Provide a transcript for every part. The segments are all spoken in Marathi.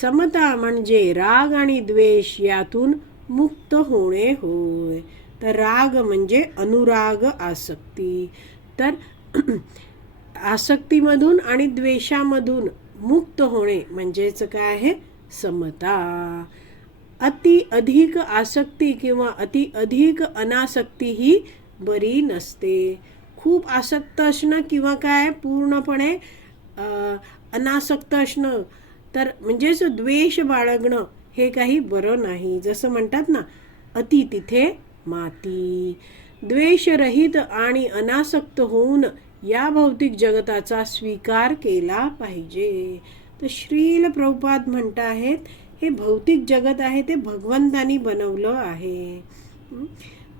समता म्हणजे राग आणि द्वेष यातून मुक्त होणे होय. तर राग म्हणजे अनुराग आसक्ती. तर आसक्तीमधून आणि द्वेषामधून मुक्त होणे म्हणजेच काय आहे? समता. अति अधिक आसक्ती किंवा अति अधिक अनासक्ती ही बरी नसते. खूप आसक्त असणं किंवा काय? पूर्णपणे अनासक्त असणं तर म्हणजेच द्वेष बाळगणं हे काही बरं नाही. जसं म्हणतात ना अति तिथे माती. द्वेषरहित आणि अनासक्त होऊन या भौतिक जगताचा स्वीकार केला पाहिजे. तर श्रील प्रभुपाद म्हणत आहेत हे भौतिक जगत आहे ते भगवंतानी बनवलं आहे.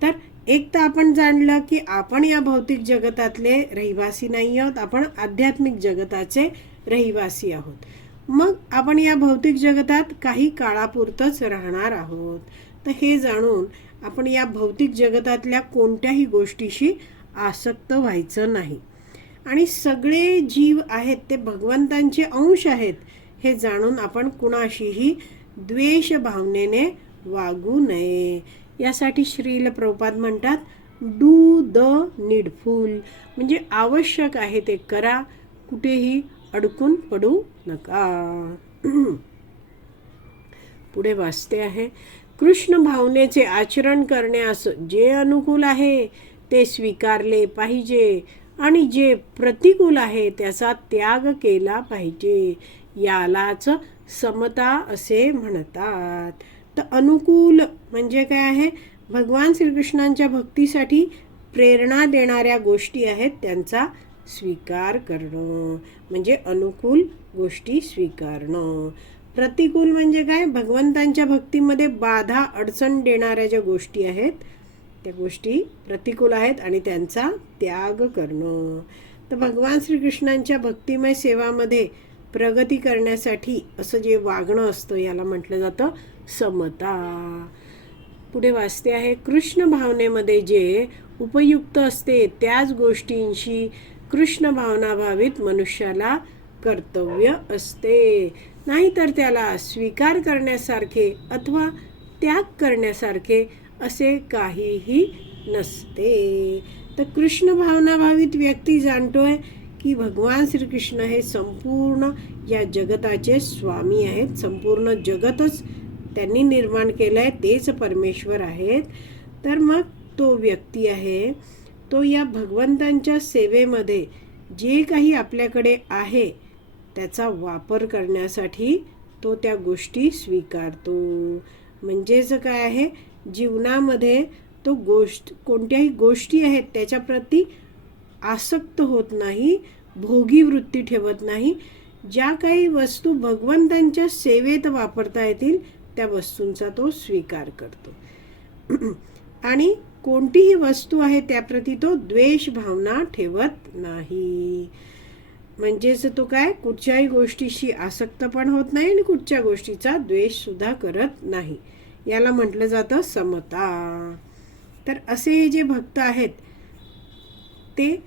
तर एक तर आपण जाणलं की आपण या भौतिक जगतातले रहिवासी नाही आहोत आपण आध्यात्मिक जगताचे रहिवासी आहोत. मग आपण या भौतिक जगतात काही काळापुरतंच राहणार आहोत. तर हे जाणून आपण या भौतिक जगतातल्या कोणत्याही गोष्टीशी आसक्त व्हायचं नाही. आणि सगळे जीव आहेत ते भगवंतांचे अंश आहेत हे जाणून आपण कुणाशीही द्वेष भावनेने वागू नये. यासाठी श्रील प्रभुपाद म्हणतात डू द नीडफुल. म्हणजे आवश्यक आहे ते करा कुठेही अडकून पडू नका. पुढे वाचते आहे कृष्ण भावनेचे आचरण करण्यास जे अनुकूल आहे ते स्वीकारले पाहिजे आणि जे प्रतिकूल आहे त्याचा त्याग केला पाहिजे. यालाच समता असे म्हणतात. तर अनुकूल म्हणजे काय आहे? भगवान श्रीकृष्णांच्या भक्तीसाठी प्रेरणा देणाऱ्या गोष्टी आहेत त्यांचा स्वीकार करणं. म्हणजे अनुकूल गोष्टी स्वीकारणं. प्रतिकूल म्हणजे काय? भगवंतांच्या भक्तीमध्ये बाधा अडचण देणाऱ्या ज्या गोष्टी आहेत त्या गोष्टी प्रतिकूल आहेत आणि त्यांचा त्याग करणं. तर भगवान श्रीकृष्णांच्या भक्तिमय सेवामध्ये प्रगती करण्यासाठी असं जे वागणं असतं याला म्हटलं जातं समता. पुढे वाचते आहे कृष्ण भावनेमध्ये जे उपयुक्त असते त्याच गोष्टींशी कृष्ण भावनाभावित मनुष्याला कर्तव्य असते. नाहीतर त्याला स्वीकार करण्यासारखे अथवा त्याग करण्यासारखे असे काहीही नसते. तर कृष्ण भावनाभावित व्यक्ती जाणतोय की भगवान श्रीकृष्ण हे संपूर्ण या जगताचे स्वामी आहेत. संपूर्ण जगतच त्यांनी निर्माण केलं आहे तेच परमेश्वर आहेत. तर मग तो व्यक्ती आहे. तो या भगवंतांच्या सेवेमध्ये जे काही आपल्याकडे आहे त्याचा वापर करण्यासाठी तो त्या गोष्टी स्वीकारतो. म्हणजेच काय आहे? जीवनामध्ये तो गोष्ट कोणत्याही गोष्टी आहेत त्याच्याप्रती आसक्त होत नाही भोगी वृत्ती ठेवत नाही. ज्या काही वस्तू भगवंतांच्या सेवेत वापरता येतील त्या वस्तूंचा तो स्वीकार करतो. आणि कोणतीही वस्तू आहे त्याप्रती तो द्वेष भावना ठेवत नाही. म्हणजेच तो काय? कुठच्याही गोष्टीशी आसक्त पण होत नाही आणि कुठच्या गोष्टीचा द्वेष सुद्धा करत नाही. याला म्हटलं जातं समता. तर असे हे जे भक्त आहेत ते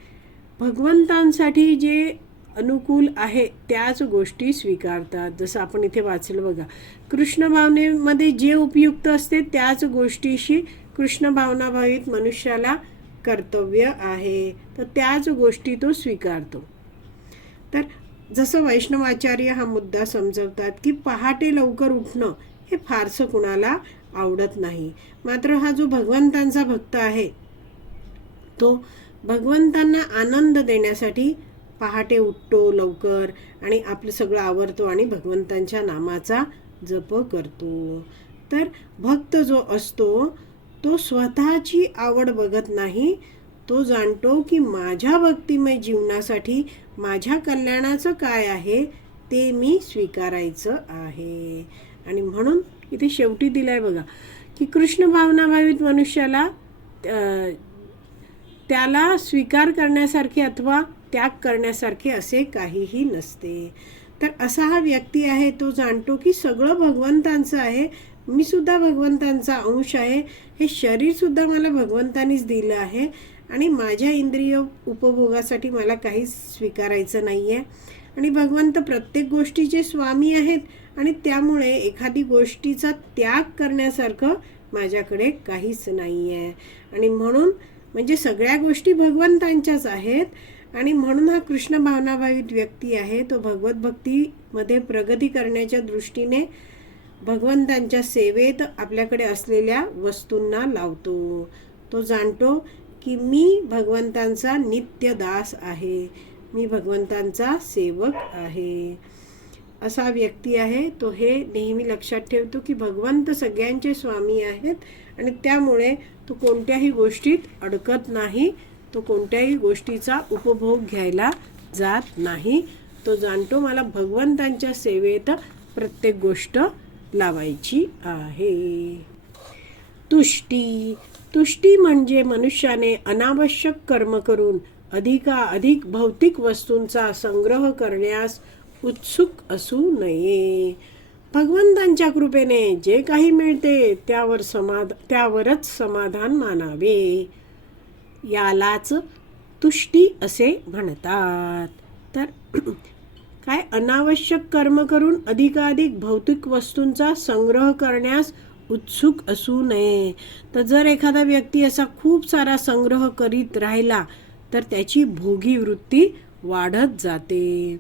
भगवंतांसाठी जे अनुकूल आहे त्याच गोष्टी स्वीकारतात. जसं आपण इथे वाचलं बघा कृष्ण भावनेमध्ये जे उपयुक्त असते त्याच गोष्टीशी कृष्ण भावनाभावित मनुष्याला कर्तव्य आहे. तर त्याच गोष्टी तो स्वीकारतो. तर जसं वैष्णवाचार्य हा मुद्दा समजवतात की पहाटे लवकर उठणं हे फारसं कुणाला आवडत नाही. मात्र हा जो भगवंतांचा भक्त आहे तो भगवंतांना आनंद देण्यासाठी पहाटे उठतो लवकर आणि आपलं सगळं आवरतो आणि भगवंतांच्या नामाचा जप करतो. तर भक्त जो असतो तो स्वतःची आवड बघत नाही तो जाणतो की माझ्या भक्तिमय जीवनासाठी माझ्या कल्याणाचं काय आहे ते मी स्वीकारायचं आहे. आणि म्हणून इथे शेवटी दिलाय बघा की कृष्ण भावनाभावित मनुष्याला त्याला स्वीकार करण्यासारखे अथवा त्याग करण्यासारखे असे काहीही नसते. तर असा हा व्यक्ती आहे तो जाणतो की सगळं भगवंतांचं आहे मी सुद्धा भगवंतांचा अंश आहे. हे शरीर सुद्धा मला भगवंतानीच दिलं आहे. आणि माझ्या इंद्रिय उपभोगासाठी मला काहीच स्वीकारायचं नाही आहे आणि भगवंत प्रत्येक गोष्टीचे स्वामी आहेत. आणि त्यामुळे एखादी गोष्टीचा त्याग करण्यासारखं माझ्याकडे काहीच नाही आहे आणि म्हणून म्हणजे सगळ्या गोष्टी भगवंतांच्याच आहेत. आणि म्हणून हा कृष्ण भावनाभावित व्यक्ती आहे. तो भगवत भक्तीमध्ये प्रगती करण्याच्या दृष्टीने भगवंतांच्या सेवेत आपल्याकडे असलेल्या वस्तूंना लावतो. तो जाणतो की मी भगवंतांचा नित्य दास आहे. मी भगवंतांचा सेवक आहे. असा व्यक्ती आहे. तो हे नेहमी लक्षात ठेवतो की भगवंत सगळ्यांचे स्वामी आहेत आणि त्यामुळे तो कोणत्याही गोष्टीत अडकत नाही. तो कोणत्याही गोष्टीचा उपभोग घ्यायला जात नाही. तो जाणतो मला भगवंतांच्या सेवेत प्रत्येक गोष्ट लावायची आहे. तुष्टी. तुष्टी म्हणजे मनुष्याने अनावश्यक कर्म करून अधिकाधिक भौतिक वस्तूंचा संग्रह करण्यास उत्सुक असू नये. भगवंतांच्या कृपेने जे काही मिळते त्यावर समाध त्यावरच समाधान मानावे. यालाच तुष्टी असे म्हणतात. तर काय अनावश्यक कर्म करून अधिकाधिक भौतिक वस्तूंचा संग्रह करण्यास उत्सुक असू नये. तर जर एखादा व्यक्ती असा खूप सारा संग्रह करीत राहिला तर त्याची भोगी वृत्ती वाढत जाते.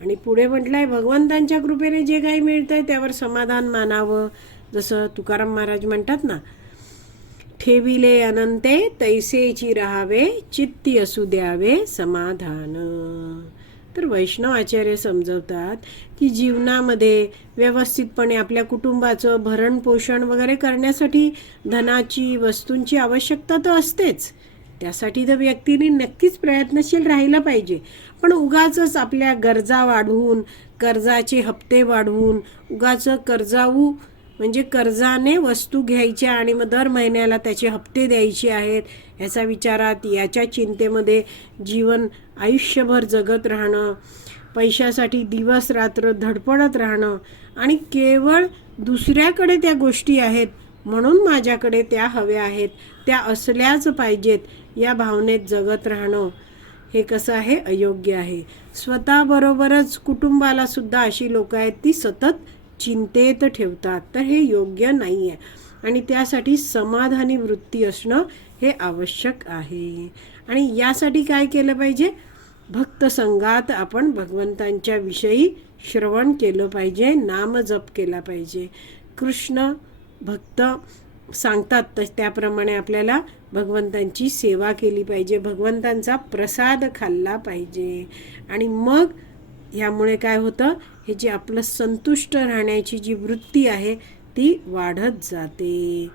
आणि पुढे म्हटलंय भगवंतांच्या कृपेने जे काही मिळतंय त्यावर समाधान मानावं. जसं तुकाराम महाराज म्हणतात ना ठेविले अनंते तैसेची राहावे चित्ती असू द्यावे समाधान. तर वैष्णव आचार्य समजवतात की जीवनामध्ये व्यवस्थितपणे आपल्या कुटुंबाचं भरणपोषण वगैरे करण्यासाठी धनाची वस्तूंची आवश्यकता तर असतेच. त्यासाठी तर व्यक्तीने नक्कीच प्रयत्नशील राहिलं पाहिजे. पण उगाच आपल्या गरजा वाढवून कर्जाचे हप्ते वाढवून उगाच कर्जाऊ म्हणजे कर्जाने वस्तू घ्यायच्या आणि मग दर महिन्याला त्याचे हप्ते द्यायचे आहेत ह्याचा विचारात याच्या चिंतेमध्ये जीवन आयुष्यभर जगत राहणं पैशासाठी दिवस रात्र धडपडत राहणं आणि केवळ दुसऱ्याकडे त्या गोष्टी आहेत म्हणून माझ्याकडे त्या हव्या आहेत त्या असल्याच पाहिजेत या भावनेत जगत राहणं हे कसं आहे? अयोग्य आहे. स्वतःबरोबरच कुटुंबाला सुद्धा अशी लोक आहेत ती सतत चिंतेत ठेवतात. तर हे योग्य नाही आहे आणि त्यासाठी समाधानी वृत्ती असणं हे आवश्यक आहे. आणि यासाठी काय केलं पाहिजे? भक्त संघात आपण भगवंतांच्या विषयी श्रवण केलं पाहिजे नाम जप केला पाहिजे. कृष्ण भक्त सांगतात तर त्याप्रमाणे आपल्याला भगवंतांची सेवा केली पाहिजे भगवंतांचा प्रसाद खाल्ला पाहिजे. आणि मग ह्यामुळे काय होतं? हे जे आपलं संतुष्ट राहण्याची जी वृत्ती आहे ती वाढत जाते.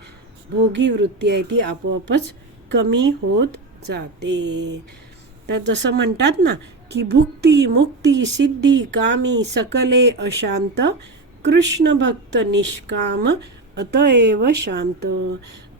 भोगी वृत्ती आहे ती आपोआपच कमी होत जाते. तर जसं म्हणतात ना की भुक्ती मुक्ती सिद्धी कामी सकले अशांत कृष्ण भक्त निष्काम अतएव शांत.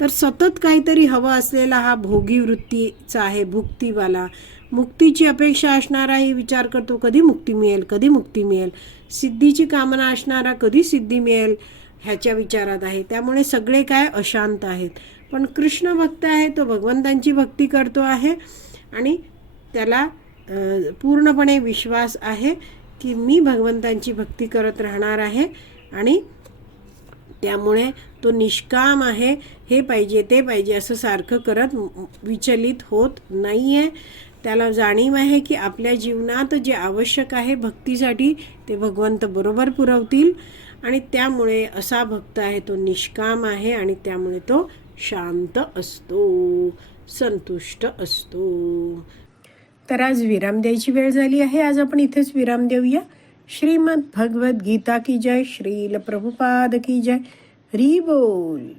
तर सतत काहीतरी हवं असलेला हा भोगी वृत्तीचा आहे भुक्तीवाला. मुक्तीची अपेक्षा असणाराही विचार करतो कधी मुक्ती मिळेल कधी मुक्ती मिळेल. सिद्धीची कामना असणारा कधी सिद्धी मिळेल ह्याच्या विचारात आहे. त्यामुळे सगळे काय अशांत आहेत. पण कृष्ण भक्त आहे तो भगवंतांची भक्ती करतो आहे आणि त्याला पूर्णपणे विश्वास आहे की मी भगवंतांची भक्ती करत राहणार आहे आणि त्यामुळे तो निष्काम आहे हे पाहिजे ते पाहिजे असं सारखं करत विचलित होत नाही आहे त्याला जाणीव आहे की आपल्या जीवनात जे आवश्यक आहे भक्तीसाठी ते भगवंत बरोबर पुरवतील आणि त्यामुळे असा भक्त आहे तो निष्काम आहे आणि त्यामुळे तो शांत असतो संतुष्ट असतो. तर आज विराम द्यायची वेळ झाली आहे. आज आपण इथेच विराम देऊया. श्रीमद भगवत गीता की जय श्रील प्रभुपाद की जय. हरी बोल.